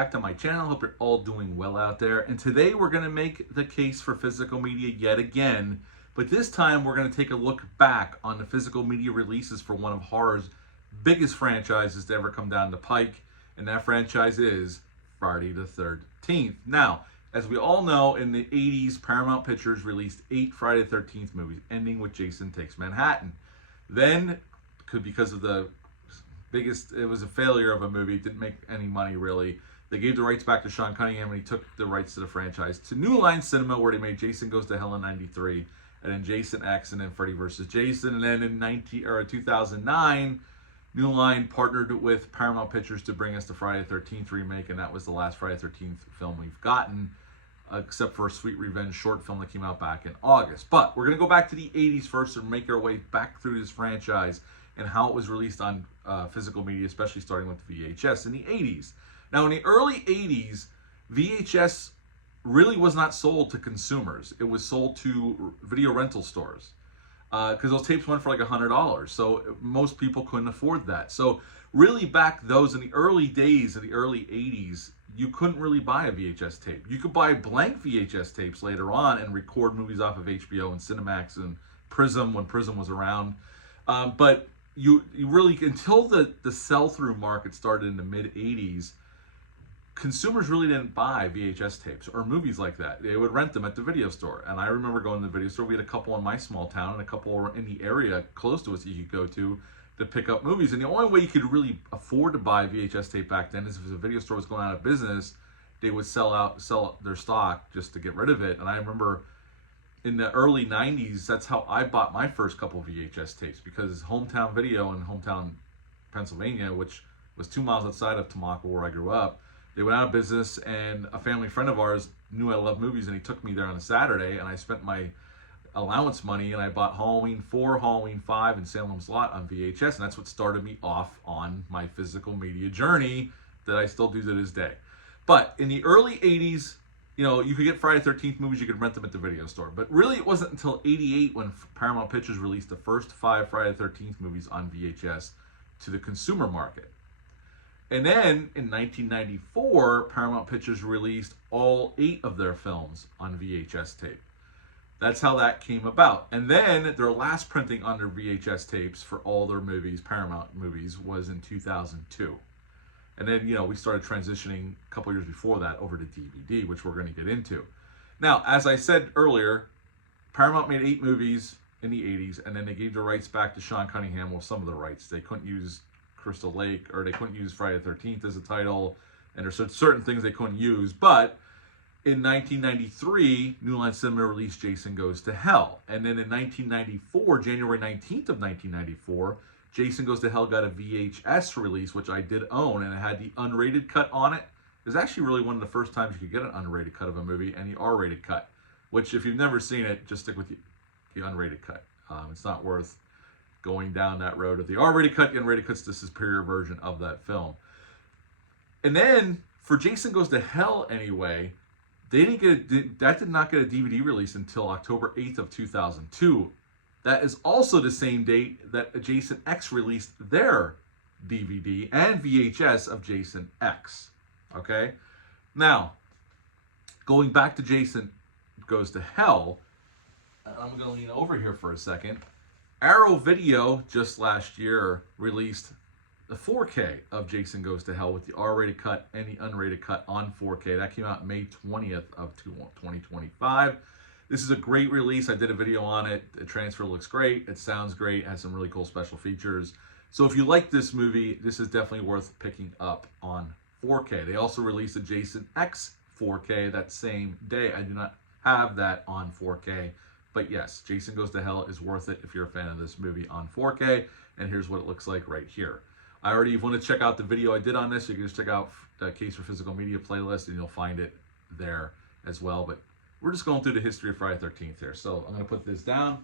back to my channel. Hope you're all doing well out there. And today we're going to make the case for physical media yet again. But this time we're going to take a look back on the physical media releases for one of horror's biggest franchises to ever come down the pike. And that franchise is Friday the 13th. Now, as we all know, in the 80s, Paramount Pictures released 8 Friday the 13th movies, ending with Jason Takes Manhattan. Then, because of the it was a failure of a movie, it didn't make any money really, they gave the rights back to Sean Cunningham, and he took the rights to the franchise to New Line Cinema, where they made Jason Goes to Hell in '93, and then Jason X, and then Freddy vs. Jason. And then in 2009, New Line partnered with Paramount Pictures to bring us the Friday the 13th remake, and that was the last Friday the 13th film we've gotten, except for a Sweet Revenge short film that came out back in August. But we're going to go back to the 80s first and make our way back through this franchise and how it was released on physical media, especially starting with VHS in the 80s. Now, in the early 80s, VHS really was not sold to consumers. It was sold to video rental stores because those tapes went for like $100. So most people couldn't afford that. So really back those in the early days of the early 80s, you couldn't really buy a VHS tape. You could buy blank VHS tapes later on and record movies off of HBO and Cinemax and Prism when Prism was around. But you really, until the sell-through market started in the mid-80s, consumers really didn't buy VHS tapes or movies like that. They would rent them at the video store. And I remember going to the video store. We had a couple in my small town and a couple in the area close to us that you could go to pick up movies. And the only way you could really afford to buy a VHS tape back then is if the video store was going out of business, they would sell their stock just to get rid of it. And I remember in the early 90s, that's how I bought my first couple of VHS tapes, because Hometown Video in Hometown, Pennsylvania, which was 2 miles outside of Tamaqua where I grew up, they went out of business, and a family friend of ours knew I loved movies, and he took me there on a Saturday, and I spent my allowance money, and I bought Halloween 4, Halloween 5, and Salem's Lot on VHS, and that's what started me off on my physical media journey that I still do to this day. But in the early 80s, you know, you could get Friday the 13th movies, you could rent them at the video store. But really, it wasn't until '88 when Paramount Pictures released the first 5 Friday the 13th movies on VHS to the consumer market. And then in 1994, Paramount Pictures released all 8 of their films on VHS tape. That's how that came about. And then their last printing under VHS tapes for all their movies, Paramount movies, was in 2002. And then, you know, we started transitioning a couple years before that over to DVD, which we're going to get into. Now, as I said earlier, Paramount made 8 movies in the 80s, and then they gave the rights back to Sean Cunningham. Well, some of the rights. They couldn't use Crystal Lake, or they couldn't use Friday the 13th as a title, and there's certain things they couldn't use. But in 1993, New Line Cinema released Jason Goes to Hell. And then in 1994, January 19th of 1994, Jason Goes to Hell got a VHS release, which I did own, and it had the unrated cut on it. It was actually really one of the first times you could get an unrated cut of a movie, and the R-rated cut, which if you've never seen it, just stick with the unrated cut. It's not worth going down that road of the R-rated cut. The unrated cut's the superior version of that film. And then for Jason Goes to Hell anyway, that did not get a DVD release until October 8th of 2002. That is also the same date that Jason X released their DVD and VHS of Jason X. Okay? Now, going back to Jason Goes to Hell, I'm going to lean over here for a second. Arrow Video just last year released the 4K of Jason Goes to Hell with the R-rated cut and the unrated cut on 4K. That came out May 20th of 2025. This is a great release. I did a video on it. The transfer looks great. It sounds great. It has some really cool special features. So if you like this movie, this is definitely worth picking up on 4K. They also released a Jason X 4K that same day. I do not have that on 4K. But yes, Jason Goes to Hell is worth it if you're a fan of this movie on 4K. And here's what it looks like right here. If you want to check out the video I did on this, you can just check out the Case for Physical Media playlist, and you'll find it there as well. But we're just going through the history of Friday the 13th here. So I'm going to put this down.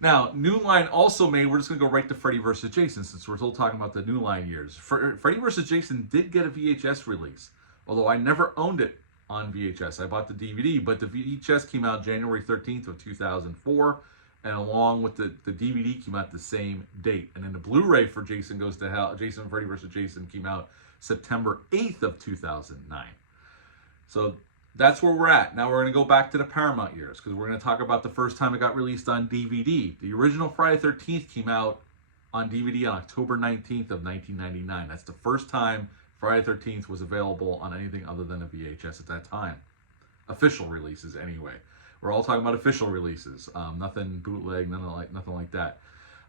Now, New Line also made, we're just going to go right to Freddy vs. Jason since we're still talking about the New Line years. Freddy vs. Jason did get a VHS release, although I never owned it on VHS. I bought the DVD, but the VHS came out January 13th of 2004. and along with the DVD came out the same date. And then the Blu-ray for Jason Goes to Hell, Jason Freddy vs. Jason came out September 8th of 2009. So that's where we're at. Now we're going to go back to the Paramount years because we're going to talk about the first time it got released on DVD. The original Friday the 13th came out on DVD on October 19th of 1999. That's the first time Friday the 13th was available on anything other than a VHS at that time. Official releases, anyway. We're all talking about official releases. Nothing bootleg, nothing like that.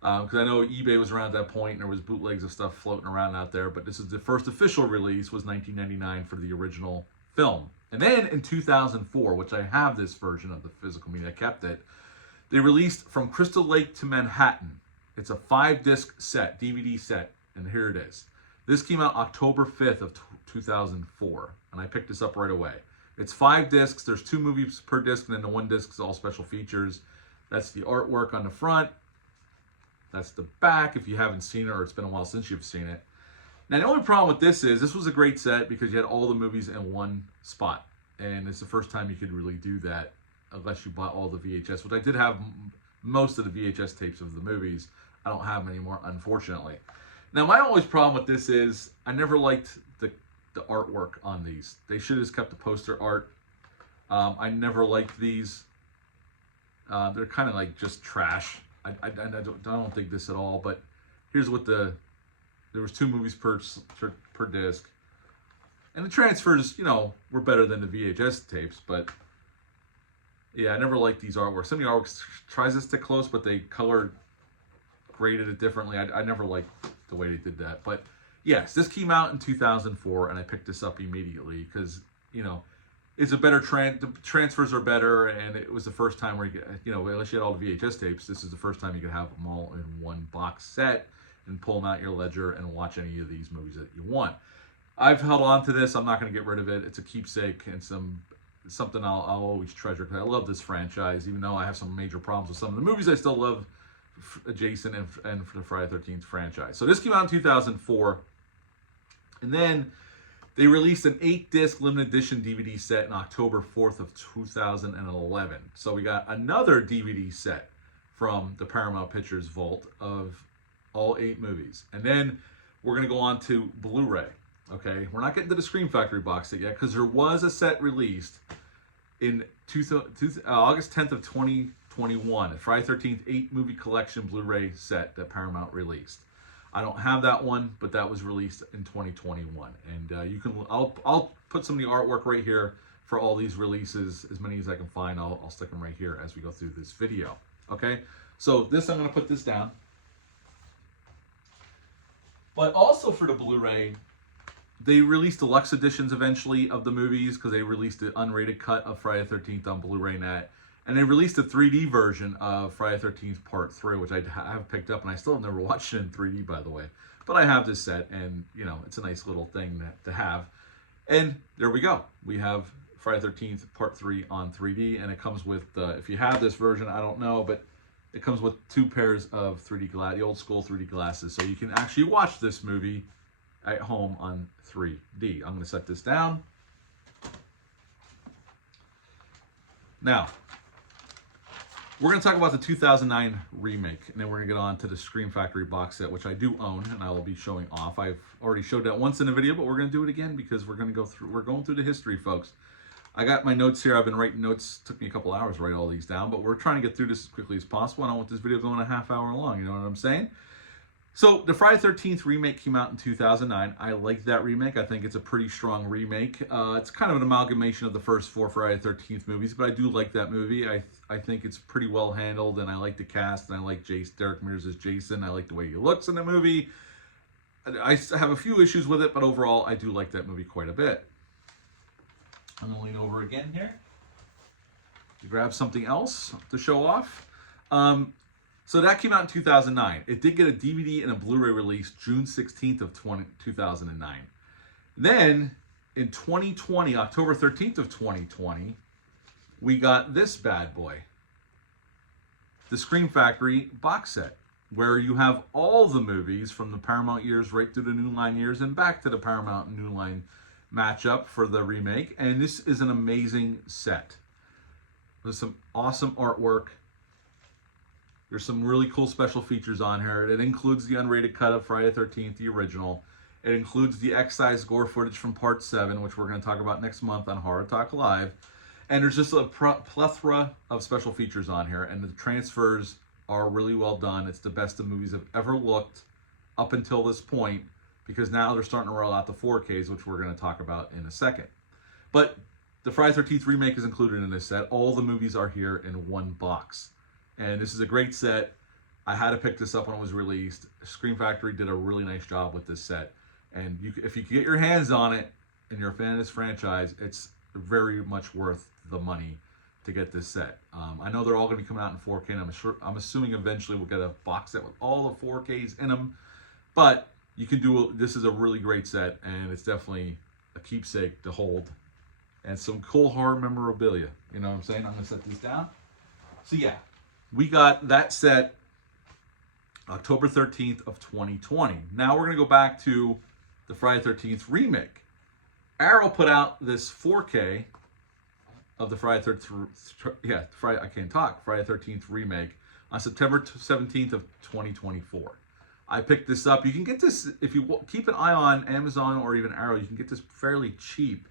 Because I know eBay was around at that point, and there was bootlegs of stuff floating around out there. But this is the first official release, was 1999 for the original film. And then in 2004, which I have this version of the physical media, I kept it. They released From Crystal Lake to Manhattan. It's a 5-disc set, DVD set, and here it is. This came out October 5th of 2004, and I picked this up right away. It's 5 discs. There's 2 movies per disc, and then the 1 disc is all special features. That's the artwork on the front. That's the back, if you haven't seen it, or it's been a while since you've seen it. Now, the only problem with this is, this was a great set because you had all the movies in one spot. And it's the first time you could really do that, unless you bought all the VHS, which I did have most of the VHS tapes of the movies. I don't have them anymore, unfortunately. Now, my only problem with this is I never liked the artwork on these. They should have just kept the poster art. I never liked these. They're kind of like just trash. I don't think this at all, but here's what there was 2 movies per disc. And the transfers, you know, were better than the VHS tapes, but yeah, I never liked these artworks. Some of the artworks tries to stick close, but they color graded it differently. I never liked the way they did that. But yes, this came out in 2004, and I picked this up immediately because, you know, it's a better the transfers are better, and it was the first time where you know, unless you had all the VHS tapes, this is the first time you could have them all in one box set and pull them out your ledger and watch any of these movies that you want. I've held on to this. I'm not going to get rid of it. It's a keepsake and something I'll always treasure because I love this franchise, even though I have some major problems with some of the movies. I still love Jason and the Friday the 13th franchise. So this came out in 2004, and then they released an 8-disc limited edition DVD set on October 4th of 2011. So we got another DVD set from the Paramount Pictures vault of all 8 movies. And then we're going to go on to Blu-ray. Okay, we're not getting to the Scream Factory box set yet because there was a set released in August 10th of 2021, a Friday the 13th 8-movie collection Blu-ray set that Paramount released. I don't have that one, but that was released in 2021, and you can. I'll put some of the artwork right here for all these releases, as many as I can find. I'll stick them right here as we go through this video. Okay, so this I'm going to put this down, but also for the Blu-ray, they released deluxe editions eventually of the movies because they released the unrated cut of Friday the 13th on Blu-ray Net. And they released a 3D version of Friday the 13th Part 3, which I have picked up, and I still have never watched it in 3D, by the way. But I have this set, and, you know, it's a nice little thing to have. And there we go. We have Friday the 13th Part 3 on 3D, and it comes with, if you have this version, I don't know, but it comes with 2 pairs of 3D the old school 3D glasses, so you can actually watch this movie at home on 3D. I'm going to set this down. Now, we're going to talk about the 2009 remake, and then we're going to get on to the Scream Factory box set, which I do own, and I will be showing off. I've already showed that once in a video, but we're going to do it again because we're going through the history, folks. I got my notes here. I've been writing notes. It took me a couple hours to write all these down, but we're trying to get through this as quickly as possible. I don't want this video going a half hour long, you know what I'm saying? So the Friday the 13th remake came out in 2009. I like that remake. I think it's a pretty strong remake. It's kind of an amalgamation of the first 4 Friday the 13th movies, but I do like that movie. I think it's pretty well handled, and I like the cast, and I like Derek Mears as Jason. I like the way he looks in the movie. I have a few issues with it, but overall, I do like that movie quite a bit. I'm going to lean over again here to grab something else to show off. So that came out in 2009. It did get a DVD and a Blu-ray release June 16th of 2009. Then in 2020, October 13th of 2020, we got this bad boy, the Scream Factory box set, where you have all the movies from the Paramount years right through the New Line years and back to the Paramount and New Line matchup for the remake. And this is an amazing set. There's some awesome artwork. There's some really cool special features on here. It includes the unrated cut of Friday the 13th, the original. It includes the excised gore footage from Part 7, which we're going to talk about next month on Horror Talk Live. And there's just a plethora of special features on here, and the transfers are really well done. It's the best the movies have ever looked up until this point, because now they're starting to roll out the 4Ks, which we're going to talk about in a second. But the Friday the 13th remake is included in this set. All the movies are here in one box. And this is a great set. I had to pick this up when it was released. Scream Factory did a really nice job with this set. And if you can get your hands on it and you're a fan of this franchise, it's very much worth the money to get this set. I know they're all going to be coming out in 4K, and I'm assuming eventually we'll get a box set with all the 4Ks in them. But you can do, this is a really great set, and it's definitely a keepsake to hold. And some cool horror memorabilia. You know what I'm saying? I'm going to set these down. So yeah, we got that set October 13th of 2020. Now we're going to go back to the Friday the 13th remake. Arrow put out this 4K of the Friday the 13th, Friday the 13th remake on September 17th of 2024. I picked this up. You can get this, if you keep an eye on Amazon or even Arrow, you can get this fairly cheap.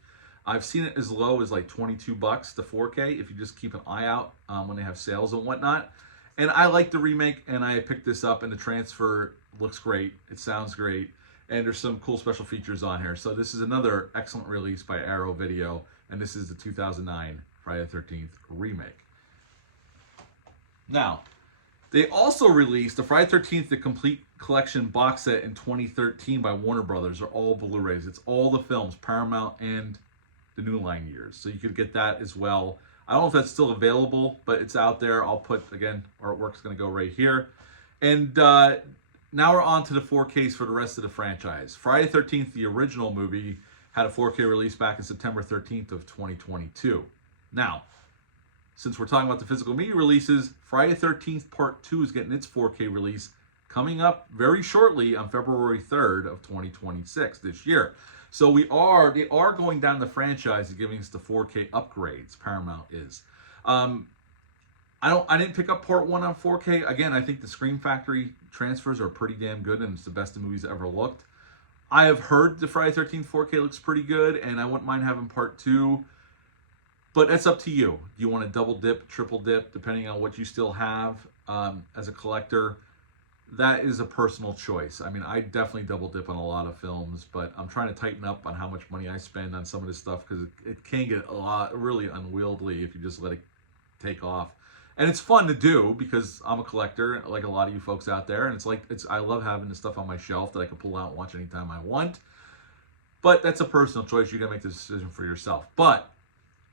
I've seen it as low as like $22, the 4K, if you just keep an eye out when they have sales and whatnot. And I like the remake, and I picked this up, and the transfer looks great. It sounds great. And there's some cool special features on here. So this is another excellent release by Arrow Video, and this is the 2009 Friday the 13th remake. Now, they also released the Friday the 13th, the Complete Collection box set in 2013 by Warner Brothers. They're all Blu-rays. It's all the films, Paramount and the New Line years. So you could get that as well. I don't know if that's still available, but it's out there. I'll put, again, artwork's going to go right here. And now we're on to the 4Ks for the rest of the franchise. Friday the 13th, the original movie, had a 4K release back in September 13th of 2022. Now, since we're talking about the physical media releases, Friday the 13th Part 2 is getting its 4K release coming up very shortly on February 3rd of 2026 this year. So they are going down the franchise and giving us the 4K upgrades. Paramount is. I didn't pick up Part 1 on 4K. Again, I think the Scream Factory transfers are pretty damn good, and it's the best the movies ever looked. I have heard the Friday the 13th 4K looks pretty good, and I wouldn't mind having Part 2. But that's up to you. Do you want to double dip, triple dip, depending on what you still have as a collector? That is a personal choice. I mean, I definitely double dip on a lot of films, but I'm trying to tighten up on how much money I spend on some of this stuff, because it can get really unwieldy if you just let it take off. And it's fun to do because I'm a collector, like a lot of you folks out there, and I love having this stuff on my shelf that I can pull out and watch anytime I want. But that's a personal choice. You gotta make the decision for yourself. But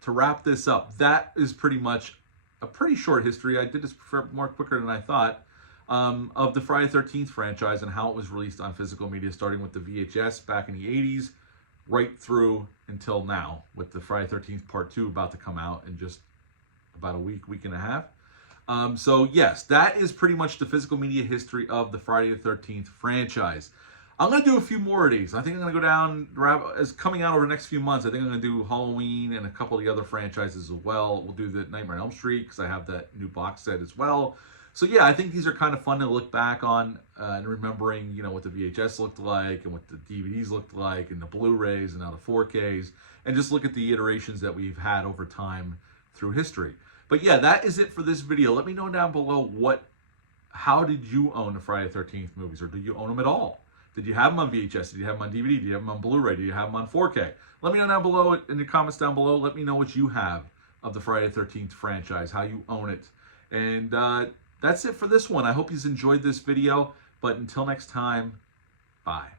to wrap this up, that is pretty much a pretty short history. I did this more quicker than I thought. Of the Friday the 13th franchise and how it was released on physical media, starting with the VHS back in the 80s, right through until now, with the Friday the 13th Part 2 about to come out in just about a week and a half. So yes, that is pretty much the physical media history of the Friday the 13th franchise. I'm going to do a few more of these. I think I'm going to go down, as coming out over the next few months, I think I'm going to do Halloween and a couple of the other franchises as well. We'll do the Nightmare on Elm Street, because I have that new box set as well. So yeah, I think these are kind of fun to look back on and remembering, you know, what the VHS looked like and what the DVDs looked like and the Blu-rays and now the 4Ks, and just look at the iterations that we've had over time through history. But yeah, that is it for this video. Let me know down below how did you own the Friday the 13th movies, or did you own them at all? Did you have them on VHS? Did you have them on DVD? Did you have them on Blu-ray? Did you have them on 4K? Let me know down below in the comments down below. Let me know what you have of the Friday the 13th franchise, how you own it. And that's it for this one. I hope you've enjoyed this video. But until next time, bye.